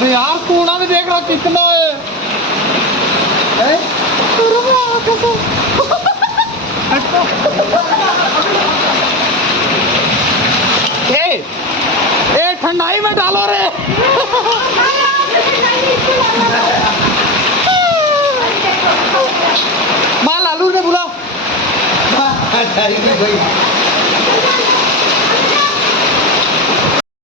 अरे यार कूड़ा भी देख रहा कितना है, ए ठंडाई में डालो रे। माँ लालू ने बुला।